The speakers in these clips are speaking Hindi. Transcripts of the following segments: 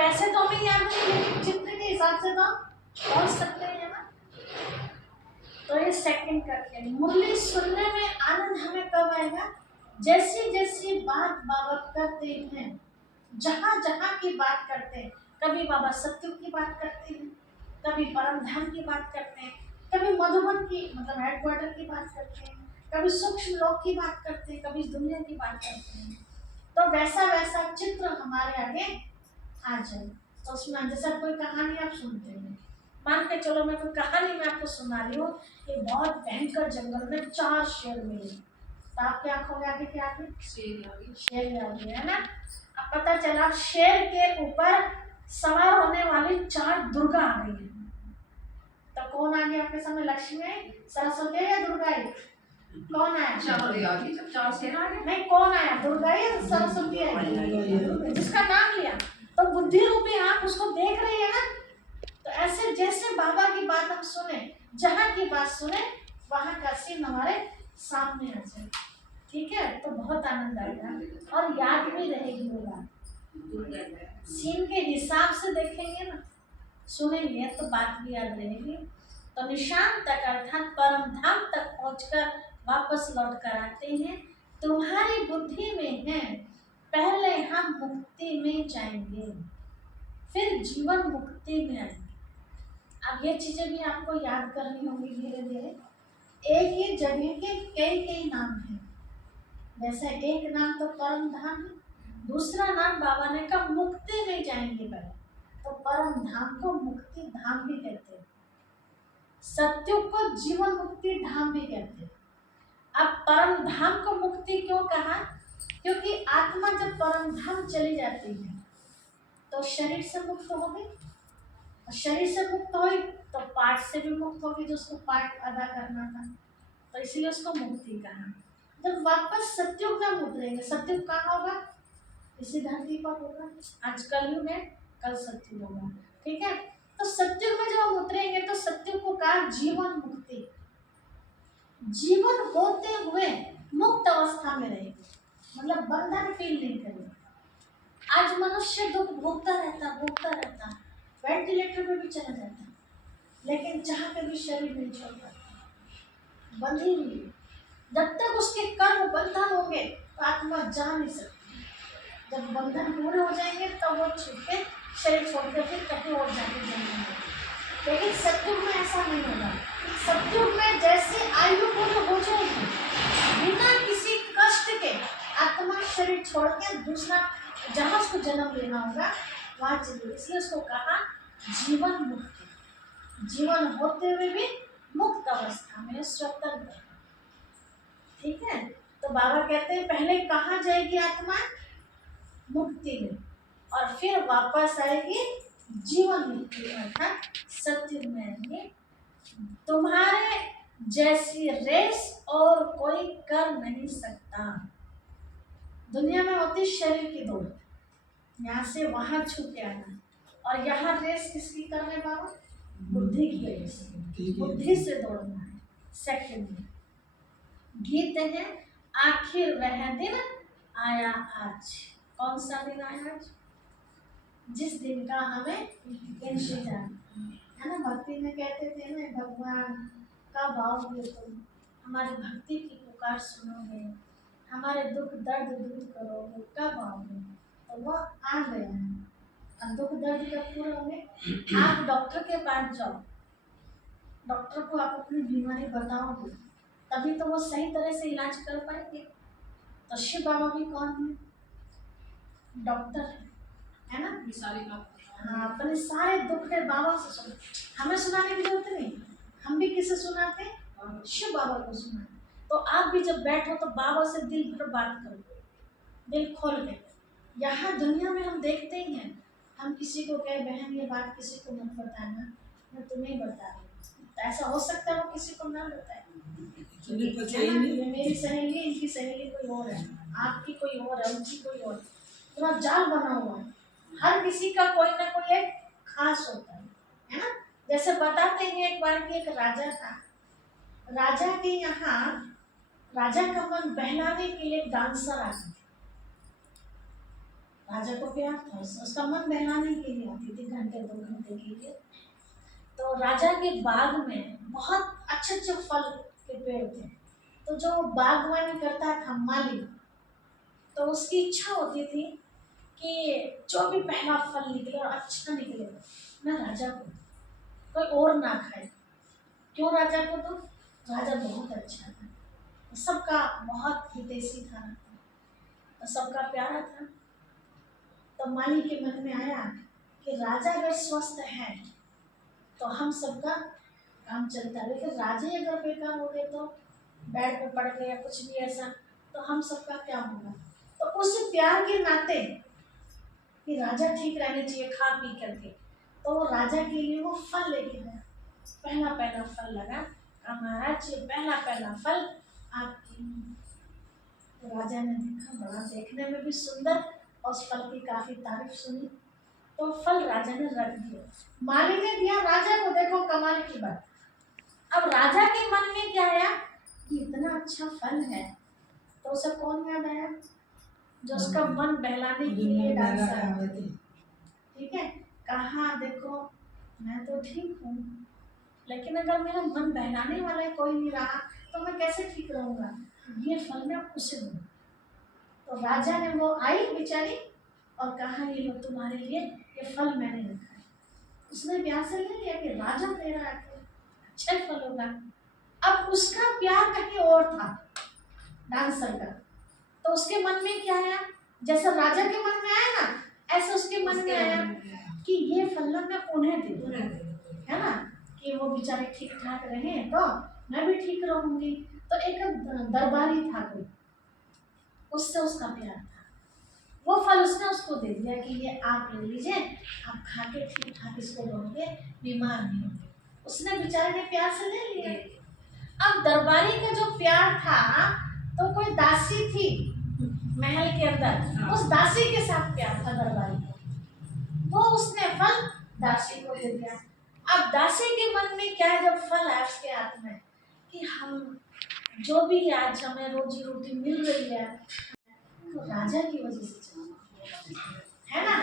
वैसे तो हमें याद नहीं, लेकिन चित्र के हिसाब से तो पहुंच सकते हैं ना। तो ये सेकंड करके मुरली सुनने में आनंद हमें कब आएगा? जैसी जैसी बात बाबा करते हैं, जहां जहां की बात करते हैं, कभी बाबा सत्युग की बात करते हैं, कभी परम धाम की बात करते हैं, कभी मधुबन की मतलब हेडक्वार्टर की बात करते हैं, कभी सूक्ष्म लोक की बात करते हैं, कभी दुनिया की बात करते हैं। तो वैसा वैसा चित्र हमारे आगे आ जाए। तो उसमें जैसे कोई कहानी आप सुनते हैं, मान के चलो मैं कोई कहानी में आपको सुना रही हूँ कि बहुत भयंकर जंगल में 4 शेर मिले, तो आपकी आंखों में आगे क्या आगे? शेर आ गया है ना। अब पता चला शेर के ऊपर सवार होने वाली 4 दुर्गा आ गई है। तो कौन आ गया आपके सामने? लक्ष्मी, सरस्वती या दुर्गा? कौन आया? चार शेर आ गए। नहीं, कौन आया? दुर्गा या सरस्वती आई? जिसका नाम लिया। तो बुद्धि रूपी आंख उसको देख रही है ना। तो ऐसे जैसे बाबा की बात हम सुने, जहाँ की बात सुने, वहाँ का सीन हमारे सामने आ जाए। ठीक है, तो बहुत आनंद आएगा और याद भी रहेगी वो बात। सीन के हिसाब से देखेंगे ना, सुनेंगे तो बात भी याद रहेगी। तो निशान तक अर्थात परम धाम तक पहुंचकर वापस लौट कर आते हैं। तुम्हारी बुद्धि में है, पहले हम मुक्ति में जाएंगे, फिर जीवन मुक्ति में आएंगे। अब ये चीजें भी आपको याद करनी होंगी धीरे धीरे। एक ही जगह के कई कई नाम हैं। जैसे एक नाम तो परम धाम है, दूसरा नाम बाबा ने कहा मुक्ति में जाएंगे पहले, तो परम धाम को मुक्ति धाम भी कहते हैं, सत्युग को जीवन मुक्ति धाम भी कहते हैं। अब परम धाम को मुक्ति क्यों कहा? क्योंकि आत्मा जब परम धाम चली जाती है तो शरीर से मुक्त हो गई, शरीर से मुक्त हुई तो पाठ से भी मुक्त होगी, जो उसको पाठ अदा करना था, तो इसलिए उसको मुक्ति कहा। जब वापस सत्युग में उतरेंगे, सत्युग कहाँ होगा? इसी धरती पर होगा। आज कलयुग है, कल सत्युग होगा। ठीक है, तो सत्युग में जब हम उतरेंगे तो सत्युग को कहा जीवन मुक्ति। जीवन होते हुए मुक्त अवस्था में रहेंगे, मतलब बंधन फील नहीं करेंगे। आज मनुष्य दुख भोगता रहता, वेंटिलेटर पे भी चला जाता है, लेकिन चाह के भी शरीर नहीं छोड़ पाता, बंध ही नहीं। जब तक उसके कर्म बंधन होंगे तो आत्मा जा नहीं सकती। जब बंधन पूरे हो जाएंगे तो वो छूट के शरीर छोड़ के फिर कहीं और जाके जाएंगे। लेकिन सत्युग में ऐसा नहीं होगा। सत्युग में जैसे आयु पूरी हो जाएगी, बिना किसी कष्ट के आत्मा शरीर छोड़ के दूसरा जहाँ उसको जन्म लेना होगा वहाँ चलिए। इसलिए उसको कहा जीवन मुक्ति, जीवन होते हुए भी मुक्त अवस्था में स्वतंत्र। ठीक है, तो बाबा कहते हैं पहले कहाँ जाएगी आत्मा? मुक्ति में, और फिर वापस आएगी जीवन मुक्ति अर्थात सत्युग में आएंगे। तुम्हारे जैसी रेस और कोई कर नहीं सकता। दुनिया में होती शरीर की दौड़, यहाँ से वहां छूट के आना, और यहाँ रेस किसकी कर रहे बाबा? बुद्धि की रेस, बुद्धि से दौड़ना है। सेकंड में गीत है, आखिर वह दिन आया आज। कौन सा दिन आया आज? जिस दिन का हमें इंतजार है ना। भक्ति में कहते थे ना, भगवान कब आओगे तुम, हमारी भक्ति की पुकार सुनोगे, हमारे दुख दर्द दूर करोगे, कब आओगे? तो वो आ गया है। अब दुख दर्द कब पूरे होंगे? आप डॉक्टर के पास जाओ, डॉक्टर को आप अपनी बीमारी बताओगे, तभी तो वो सही तरह से इलाज कर पाएंगे। तो शिव बाबा भी कौन है? डॉक्टर है ना। हाँ, अपने सारे दुख के बाबा से सुनो, हमें सुनाने की जरूरत नहीं। हम भी किसे सुनाते? शिव बाबा को सुनाते। तो आप भी जब बैठो तो बाबा से दिल भर बात करो, दिल खोल के। यहाँ दुनिया में हम देखते ही हैं, हम किसी को कहे बहन ये बात किसी को मत बताना, मैं तुम्हें बता रही हूँ, तो ऐसा हो सकता है वो किसी को ना बताए। मेरी सहेली, इनकी सहेली कोई और है, आपकी कोई और है, उनकी कोई और, पूरा जाल बना हुआ है। हर किसी का कोई ना कोई एक खास होता है ना। जैसे बताते हैं एक बार कि एक राजा था, राजा के यहाँ राजा का मन बहलाने के लिए डांसर आते थे। राजा को प्यार था, उसका मन बहलाने के लिए आती थी, घंटे 2 घंटे के लिए। तो राजा के बाग में बहुत अच्छे अच्छे फल के पेड़ थे। तो जो बागवानी करता था माली, तो उसकी इच्छा होती थी कि जो भी पहला फल निकले और अच्छा निकले ना राजा को, कोई और ना खाए। क्यों राजा को? तो राजा बहुत अच्छा था, सबका बहुत हितैषी था, तो सबका प्यारा था। तो माली के मन में आया कि राजा अगर स्वस्थ है तो हम सबका काम चलता है, लेकिन राजा ही अगर बेकार हो गए तो बेड पे पड़ गए या कुछ भी ऐसा, तो हम सबका क्या होगा? तो उस प्यार के नाते कि राजा ठीक रहने चाहिए खा पी करके, तो वो राजा के लिए वो फल लेके गया। पहला पहला फल लगा, कहा महाराज ये पहला पहला फल आपके। तो राजा ने देखा, बड़ा देखने में भी सुंदर, और उस फल की काफी तारीफ सुनी। तो फल राजा ने रख दिया, माली ने दिया राजा को। देखो कमाल की बात, अब राजा के मन में क्या आया कि इतना अच्छा फल है, तो उसे कौन याद आया? जो उसका मन बहलाने के लिए डांसर, ठीक है। कहा देखो मैं तो ठीक हूँ, लेकिन अगर मेरा मन बहलाने वाला कोई नहीं रहा तो मैं कैसे ठीक रहूंगा? ये फल मैं उसे दूँ। तो राजा ने वो आई बेचारी और कहा ये लो तुम्हारे लिए, ये फल मैंने रखा है। उसने प्यार से ले लिया कि राजा तेरा अच्छा फल होगा। अब उसका प्यार कहीं और था डांसर का, तो उसके मन में क्या आया? जैसा राजा के मन में आया ना, ऐसे उसके मन में आया कि ये फल ना मैं उन्हें दे दूं, है ना, कि वो बेचारे ठीक ठाक रहे तो मैं भी ठीक रहूंगी। तो एक दरबारी था कोई, उससे उसका प्यार था, वो फल उसने उसको दे दिया कि ये आप ले लीजिए, आप खा के ठीक ठाक इसको रहोगे, बीमार नहीं होंगे। उसने बेचारे ने प्यार से ले लिया। अब दरबारी का जो प्यार था, तो कोई दासी थी महल के अंदर, उस दासी के साथ प्यार था दरबारी को, वो उसने फल दासी को दे दिया। अब दासी के मन में क्या है, जब फल है उसके हाथ में कि हम जो भी आज हमें रोजी रोटी मिल रही है तो राजा की वजह से चल रही है ना,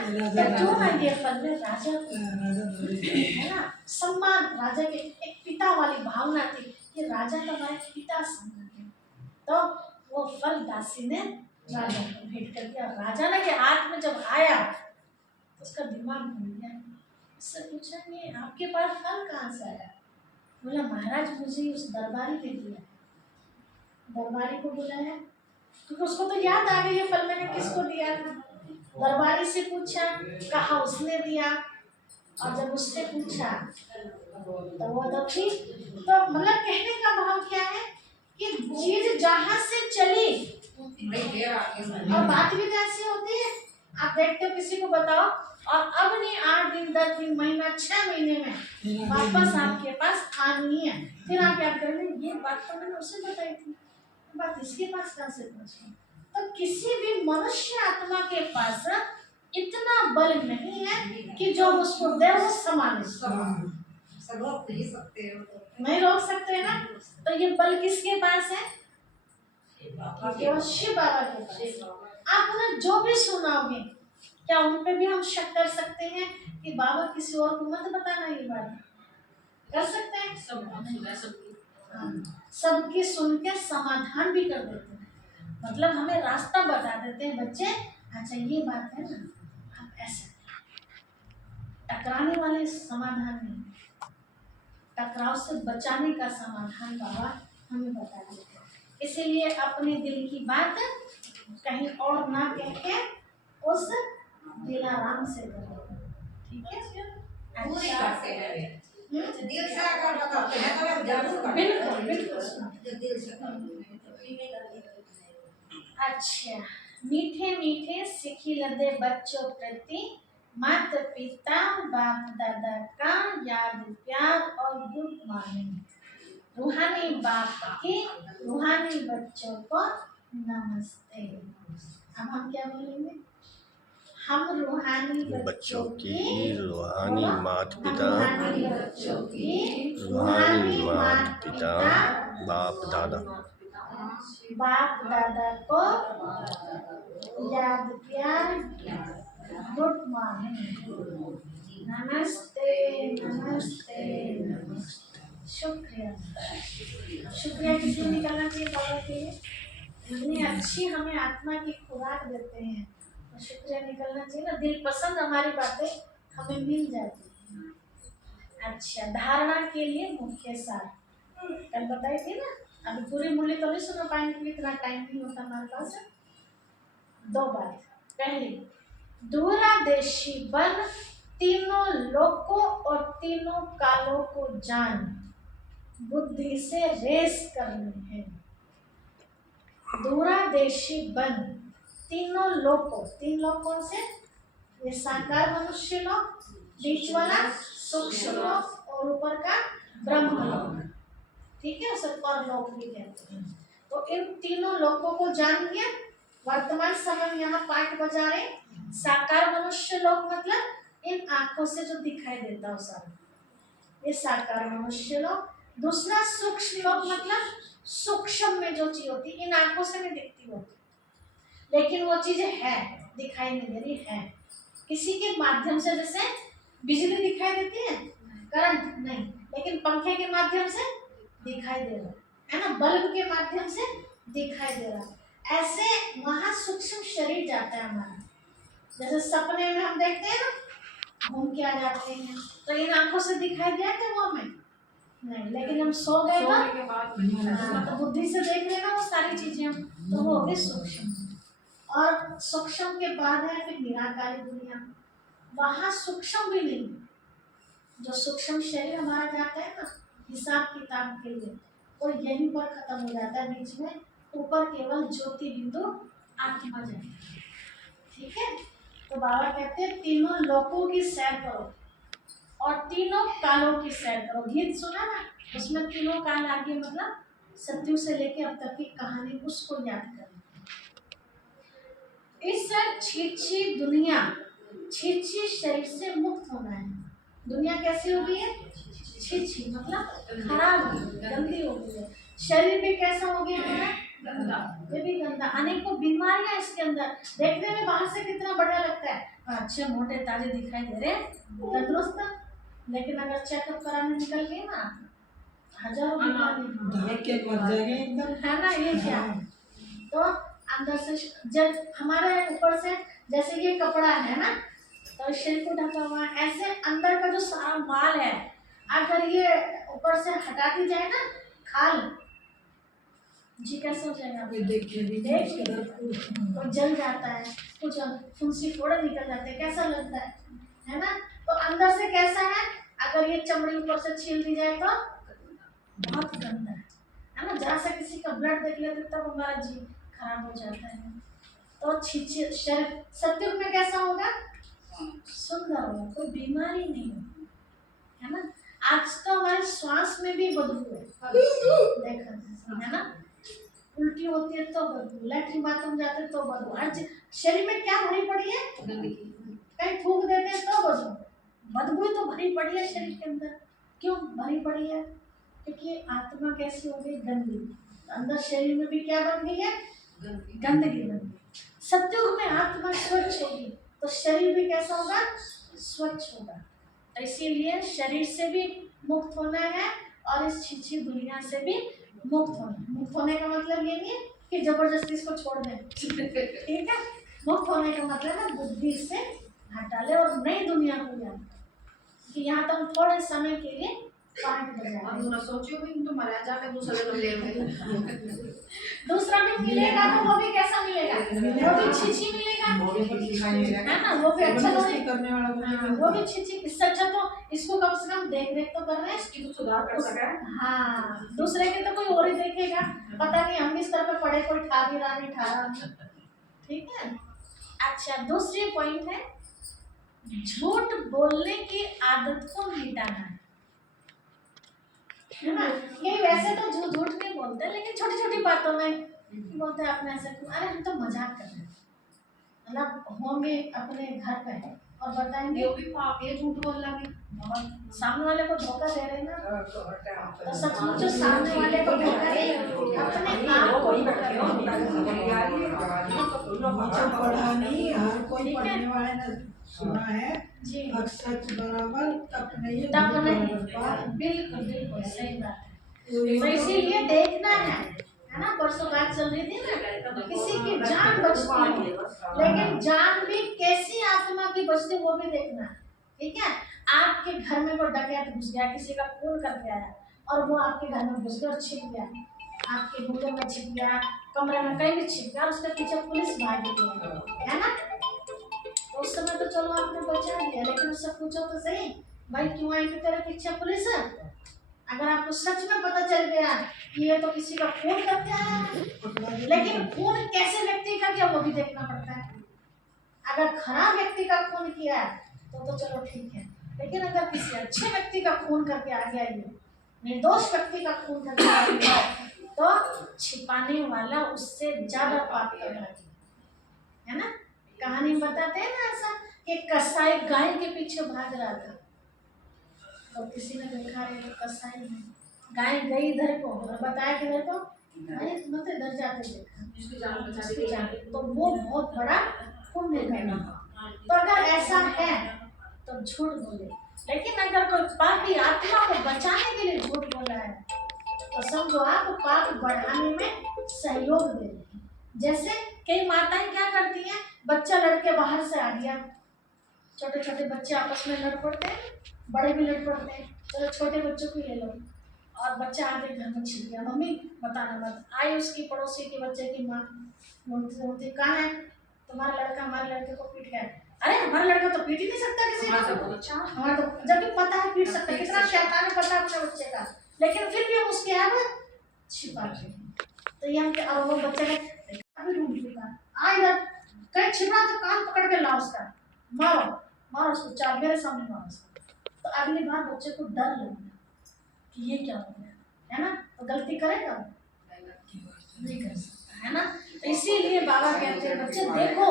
क्यों ना ये फल में राजा को, है ना, सम्मान, राजा के एक पिता वाली भावना थी कि राजा का हमारे पिता सम्मान है। तो वो फल दासी ने राजा को भेंट कर दिया। राजा ने के हाथ में जब आया तो उसका दिमाग घूम गया। उससे पूछा कि आपके पास फल कहाँ से आया? बोला महाराज मुझे उस दरबारी ने दिया। दरबारी को बुलाया, क्योंकि उसको तो याद आ गया ये फल मैंने किसको दिया था। दरबारी से पूछा, कहा उसने दिया। और जब उससे पूछा तो वो तो ठीक, तो मतलब कहने का भाव क्या है कि चीज जहाँ से चली और बात भी कैसी होती है। आप देखते हो किसी को बताओ और अब नहीं 8 दिन 10 दिन महीना 6 महीने में वापस आपके पास आनी है, फिर आप याद करेंगे ये बात तो मैंने उसे बताई थी, बात इसके पास कहाँ से पहुंची। तो किसी भी मनुष्य आत्मा के पास इतना बल नहीं है कि जो उसको दे वो संभाले, रोक नहीं सकते हो, नहीं रोक सकते ना। तो ये बल किसके पास है? केवल शिव बाबा के पास। आप उन्हें जो भी सुनाओगे, क्या उन पे भी हम शक कर सकते हैं कि बाबा किसी और को मत बताना? ये बात कर सकते हैं? सबकी सुन के समाधान भी कर देते हैं, मतलब हमें रास्ता बता देते हैं बच्चे, अच्छा ये बात है ना, आप ऐसे टकराने वाले समाधान नहीं, टकराव से बचाने का समाधान बाबा हमें बता देते हैं। इसीलिए अपने दिल की बात कहीं और ना कह के उस दिलाराम से करो, ठीक है? पूरी करते हैं, दिल से अगर बताते हैं तो जरूर करते हैं। बिल्कुल बिल्कुल दिल से अच्छा, मीठे मीठे सिखी लदे बच्चों प्रति माता पिता बाप दादा का याद प्यार और गुड मॉर्निंग। रूहानी बाप के रूहानी बच्चों को नमस्ते। अब हम क्या बोलेंगे? हम रूहानी बच्चों की रूहानी माता पिता, रूहानी बच्चों की रूहानी माता पिता बाप दादा बाप दादा को याद प्यार बिजली निकलना चाहिए बाबा के लिए। इतनी अच्छी हमें आत्मा की खुराक देते हैं, तो शुक्रिया निकलना चाहिए ना, दिल पसंद हमारी बातें हमें मिल जाती है। अच्छा, धारणा के लिए मुख्य सार कल बताई थी ना, अभी पूरी मूल्य तो नहीं सुना पाएंगे क्योंकि इतना टाइम नहीं होता हमारे पास। दो बात, पहली, दूरादेशी बन तीनों लोकों और तीनों कालों को जान, बुद्धि से रेस करनी है। दूरादेशी बन तीनों लोकों, तीन लोक कौन से? ये साकार मनुष्य लोक, बीच वाला सूक्ष्म लोक और ऊपर का ब्रह्म लोक, ठीक है, उसे परलोक भी कहते हैं। तो इन तीनों लोकों को जानिए। वर्तमान समय में यहाँ पाठ बजा रहे, साकार मनुष्य लोक मतलब इन आंखों से जो दिखाई देता हो सारा, ये साकार मनुष्य लोक। दूसरा सूक्ष्म लोक मतलब सूक्ष्म में जो चीज होती है, इन आंखों से नहीं दिखती होती, लेकिन वो चीज है, दिखाई नहीं दे रही है, किसी के माध्यम से, जैसे बिजली दिखाई देती है, करंट नहीं, लेकिन पंखे के माध्यम से दिखाई दे रहा है ना, बल्ब के माध्यम से दिखाई दे रहा। ऐसे वहां सूक्ष्म शरीर जाता है हमारा, जैसे सपने में हम देखते हैं ना, घूम के आ जाते हैं, तो इन आंखों से दिखाई दिया क्या वो हमें? नहीं, लेकिन हम सो गए तो बुद्धि से देख रहे ना वो सारी चीजें हम, तो वो हो गए सूक्ष्म। और सूक्ष्म के बाद है फिर निराकारी दुनिया, वहां सूक्ष्म भी नहीं, जो सूक्ष्म शरीर हमारा जाता है ना हिसाब किताब के लिए, और यहीं पर खत्म हो जाता है, बीच में ऊपर केवल ज्योति बिंदु आत्मा जाता है, ठीक है। तो बाबा कहते हैं तीनों लोकों की सैर करो और तीनों कालों की सैर करो। गीत सुना ना, उसमें तीनों काल आगे मतलब सत्युग से लेके अब तक की कहानी, उसको याद करें। इस छीछी दुनिया, छीछी शरीर से मुक्त होना है। दुनिया कैसी हो गई है? छीछी मतलब खराब हो गई, गंदी हो गई है। शरीर भी कैसा हो गया है? गंदा, ये भी गंदा। अनेकों बीमारियां इसके अंदर, देखने में बाहर से कितना बढ़िया लगता है, अच्छे मोटे ताजे दिखाई दे रहे, तंदुरुस्त, लेकिन अगर चेकअप कराने निकल गए ना, हजारों बीमारी है ना, ये क्या है? तो अंदर से जब हमारे ऊपर से, जैसे ये कपड़ा है ना, तो शरीर को ढका हुआ है, ऐसे अंदर का जो सारा माल है, अगर ये ऊपर से हटा दी जाए ना, खाल जी कैसे हो जाएगा? तो जल जाता है, कुछ फुंसी फोड़े निकल जाते हैं, कैसा लगता है ना? तो अंदर से कैसा है? अगर ये चमड़ी ऊपर से छील दी जाए तो बहुत गंदा है ना, जरा सा किसी का ब्लड देख लेते तब हमारा जीव खराब हो जाता है। तो छीछे शरीर सत्युग में कैसा होगा? सुंदर होगा, कोई बीमारी नहीं होगी, है ना। आज तो हमारे श्वास में भी बदबू है, देखा है ना, उल्टी होती है तो बदबू, लैट्रिन बाथरूम जाते हैं तो बदबू, आज शरीर में क्या भरी पड़ी है? कहीं थूक देते हैं तो बदबू, बदबू तो भरी पड़ी है शरीर के अंदर। क्यों भरी पड़ी है? क्योंकि आत्मा कैसी हो गई? गंदी। अंदर शरीर में भी क्या बन गई है? गंदगी बन गई। सत्युग में आत्मा स्वच्छ होगी तो शरीर भी कैसा होगा? स्वच्छ होगा। तो इसीलिए शरीर से भी मुक्त होना है और इस छीछी दुनिया से भी मुक्त होना। मुक्त होने का मतलब ये नहीं है कि जबरदस्ती इसको छोड़ दें, ठीक है। मुक्त होने का मतलब है बुद्धि से हटा ले और नई दुनिया को याद कि यहाँ तो हम थोड़े समय के लिए पाठ बजाएं। सोचियो भी तो मरा जाके दूसरा भी मिलेगा तो वो भी कैसा मिलेगा? वो भी छीछी मिलेगा, है ना, वो भी अच्छा करने वाला, वो भी छीछी। इससे अच्छा तो इसको कम से कम देख रेख तो कर रहे हैं, इसकी तो सुधार कर सके। हाँ, दूसरे के तो कोई और ही देखेगा, पता नहीं हम इस तरह पे पढ़े, कोई ठा भी रहा नहीं ठा रहा, ठीक है। अच्छा, दूसरी पॉइंट है झूठ बोलने की आदत को मिटाना है ना। ये वैसे तो झूठ नहीं बोलते, लेकिन छोटी छोटी बातों में बोलते हैं अपने ऐसे, अरे हम तो मजाक कर रहे हैं, मतलब होंगे अपने घर पे और बताएंगे ये भी पाप, ये झूठ बोल लगे और सामने वाले को धोखा दे रहे हैं ना। तो सचमुच जो सामने वाले को धोखा दे, अपने आप को धोखा पढ़ा नहीं, हर कोई पढ़ने वाले ने सुना है जी, सच बराबर तप नहीं, बिल्कुल बिल्कुल सही बात है। तो इसीलिए देखना है ना। परसों बात चल रही थी ना, किसी की जान बचती है, लेकिन जान भी कैसी आत्मा की बचती है वो भी देखना है। ठीक है, आपके घर में कोई डकैत घुस गया, किसी का खून करके आया और वो आपके घर में घुस गया और छिप गया, आपके बूटे में छिप गया, कमरे में कहीं भी छिप गया, उसके पीछे पुलिस भागी है ना। तो उस समय तो चलो आपने बचा लिया, लेकिन उससे पूछो तो सही, भाई क्यों आई थी तेरे पीछे पुलिस? अगर आपको सच में पता चल गया कि ये तो किसी का खून करके आया है, लेकिन खून कैसे व्यक्ति का किया वो भी देखना पड़ता है। अगर खराब व्यक्ति का खून किया है तो चलो ठीक है, लेकिन अगर किसी अच्छे व्यक्ति का खून करके आ गया, ये निर्दोष व्यक्ति का खून करके आ गया, तो छिपाने वाला उससे ज्यादा पाप करना है ना। कहानी में बताते हैं ना ऐसा कि कसाई गाय के पीछे भाग रहा था, तो किसी ने देखा है तो कसाई ने गाय गई इधर को और बताया कि देखो गाय मत इधर जाते देखा, उसकी जान, तो वो बहुत बड़ा पुण्य करना। तो अगर ऐसा है तो झूठ बोले, लेकिन अगर कोई पापी आत्मा को बचाने के लिए झूठ बोला है तो समझो आप पाप बढ़ाने में सहयोग दे रहे हैं। जैसे कई माताएं क्या करती हैं, बच्चा लड़के बाहर से आ गया, छोटे छोटे बच्चे आपस में लड़ पड़ते हैं, बड़े भी लड़ पड़ते हैं, चलो छोटे बच्चों को ले लो, और बच्चा आके घर में छिप गया, मम्मी बताना मत। आई उसकी पड़ोसी के बच्चे की माँ, बोलती कहाँ है तुम्हारा लड़का, हमारे लड़के को पीट गया। अरे हमारा लड़का तो पीट ही नहीं सकता किसी को, हमारा तो जबकि पता है पीट सकता है, कितना शैतान है पता है अपने बच्चे का, लेकिन फिर भी हम उसके आगे छिपाते हैं। तो ये हम, और वो बच्चे ने अभी ढूंढ चुका, आ इधर कहीं छिपा तो कान पकड़ के लाओ उसका, मारो मारो उसको, चार मेरे सामने मारो उसको। तो अगली बार बच्चे को डर लगेगा कि ये क्या हो गया, है ना। तो गलती करेगा नहीं कर सकता, है ना। तो इसीलिए बाबा कहते हैं बच्चे देखो,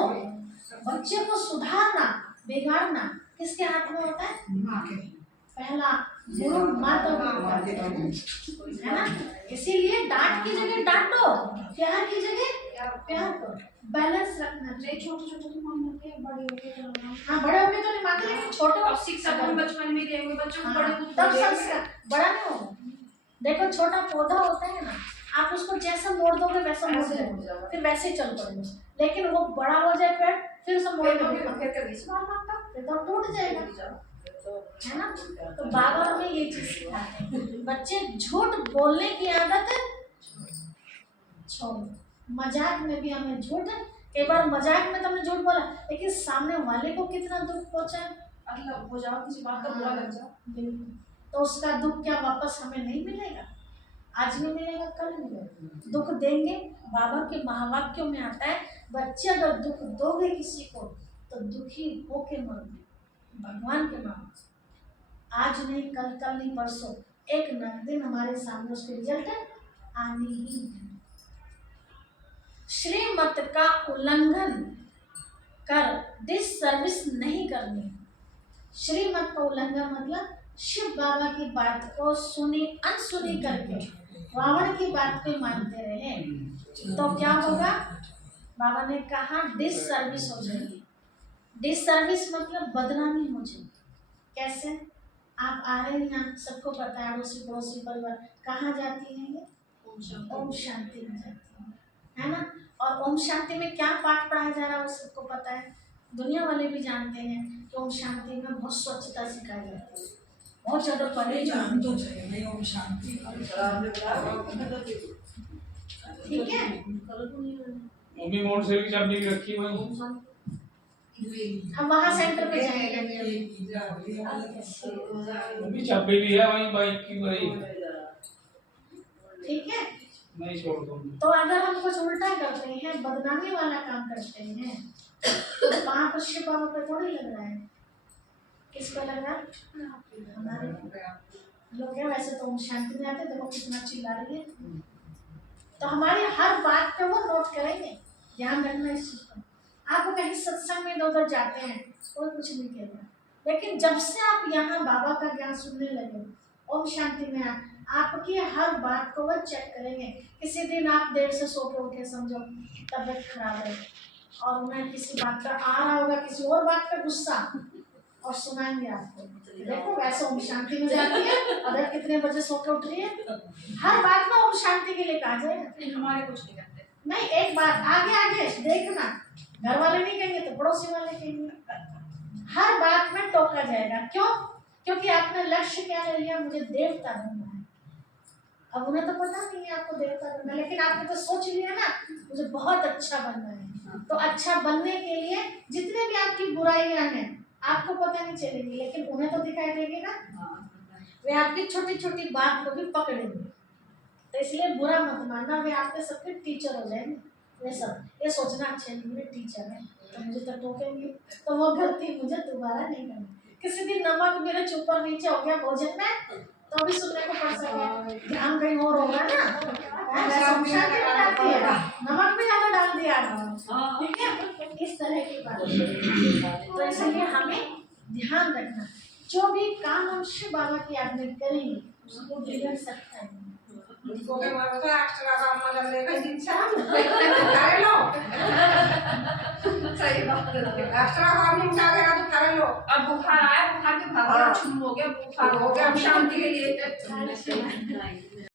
बच्चे को सुधारना बिगाड़ना किसके हाथ में होता है? पहला गुरु माता है ना। इसीलिए डांट की जगह डांटो, प्यार की जगह प्यार करो, बैलेंस रखना चाहिए। छोटे छोटे तो मान लेते हैं, बड़े होके तो हाँ बड़े होके तो नहीं मानते, लेकिन छोटे और शिक्षा तो बचपन में देंगे बच्चों को, बड़े तब संस्कार बड़ा नहीं होगा। देखो छोटा पौधा होता है ना, आप उसको जैसा मोड़ दोगे वैसा मोड़ देगा, फिर वैसे ही चल पड़ेगा, लेकिन वो बड़ा हो जाए पेड़ फिर से मोड़ दोगे फिर तो टूट जाएगा, है ना। तो बाबा हमें ये चीज सिखाते हैं, बच्चे झूठ बोलने की आदत छोड़ो, मजाक में भी हमें झूठ, एक बार मजाक में तुमने झूठ बोला लेकिन सामने वाले को कितना दुख पहुंचा, अगला हो जाओ किसी बात का बुरा लग जाओ, तो उसका दुख क्या वापस हमें नहीं मिलेगा? आज नहीं मिलेगा, कल मिलेगा। दुख देंगे, बाबा के महावाक्यों में आता है बच्चे अगर दुख दोगे किसी को तो दुखी होके मरोगे, भगवान के नाम। आज नहीं कल, कल नहीं परसों, एक न दिन हमारे सामने उसके रिजल्ट आने ही है। श्रीमत का उल्लंघन कर डिससर्विस नहीं करनी। श्रीमत का उल्लंघन मतलब शिव बाबा की बात को सुनी अनसुनी करके रावण की बात को मानते रहे तो क्या होगा? बाबा ने कहा डिससर्विस हो जाएगी। डिससर्विस मतलब बदनामी हो जाएगी। कैसे? आप आ रहे हैं यहाँ, सबको पता है, अड़ोसी पड़ोसी परिवार कहाँ जाती है ये? ओम शांति में जाती है ना। और ओम शांति में क्या पाठ पढ़ाया जा रहा है वो सबको पता है, दुनिया वाले भी जानते हैं कि ओम शांति में बहुत स्वच्छता सिखाई जाती है, बहुत ज्यादा पढ़े जान तो चाहिए ओम शांति। ठीक है। मम्मी मोड़ से भी चाबी भी रखी हुई हम वहाँ सेंटर पे जाएंगे। मम्मी चाबी भी है वहीं बाइक की वही, ठीक है। नहीं छोड़ दूंगी। तो अगर हम कुछ उल्टा करते हैं, बदनामी वाला काम करते हैं तो वहाँ पर शिव बाबा पे थोड़ी लग रहा है, किस पे लग रहा है? हमारे लोग क्या, वैसे तो ओम शांति में आते, देखो कितना चिल्ला रही है, तो हमारी हर बात पे वो नोट करेंगे। ध्यान रखना इस चीज पर। आप कहीं सत्संग में इधर उधर जाते हैं कोई कुछ नहीं कहता, लेकिन जब से आप यहाँ बाबा का ज्ञान सुनने लगे, ओम शांति में आपकी हर बात को वो चेक करेंगे। किसी दिन आप देर से सो के उठे, समझो तबीयत खराब है और उन्हें किसी बात का आ रहा होगा, किसी और बात का गुस्सा, और सुनाएंगे आपको। देखो वैसे ओम शांति में जाती है, अगर कितने बजे सो के उठ रही है, हर बात में ओम शांति के लिए कहा जाएगा। हमारे कुछ नहीं करते। नहीं, एक बात आगे आगे देखना, घर वाले नहीं कहेंगे तो पड़ोसी वाले कहेंगे, हर बात में टोका जाएगा। क्यों? क्योंकि आपने लक्ष्य क्या ले लिया, मुझे देवता बनना है। अब उन्हें तो पता नहीं है आपको देवता बनना, लेकिन आपने तो सोच लिया ना मुझे बहुत अच्छा बनना है। तो अच्छा बनने के लिए जितने भी आपकी बुराइयां हैं आपको पता नहीं चलेंगी, लेकिन उन्हें तो दिखाई देगी ना। वे आपकी छोटी छोटी बात को भी पकड़ेंगे। तो इसलिए बुरा मत मानना, वे आपके सबके टीचर हो जाएंगे। वे सब ये सोचना अच्छे मेरे टीचर है तो मुझे तो टोकेंगे, तो वो गलती मुझे दोबारा नहीं करनी। किसी दिन नमक मेरे ऊपर नीचे हो गया भोजन में तो भी सुनने को पड़ सके, ध्यान कहीं और होगा ना। नमक भी ज्यादा डाल दिया, ठीक है, इस तरह की बात। तो इसलिए हमें ध्यान रखना, जो भी काम हम शिव बाबा की आज्ञा करेंगे उसको बिगड़ सकता है। उनको के मारो तो एक्स्ट्रा काम मतलब लेकर दिन शाम करे लो। सही बात है, एक्स्ट्रा काम नहीं उठा के तो करे लो। अब बुखार आया, बुखार के भाग छुम हो गया, बुखार हो गया, शांति के लिए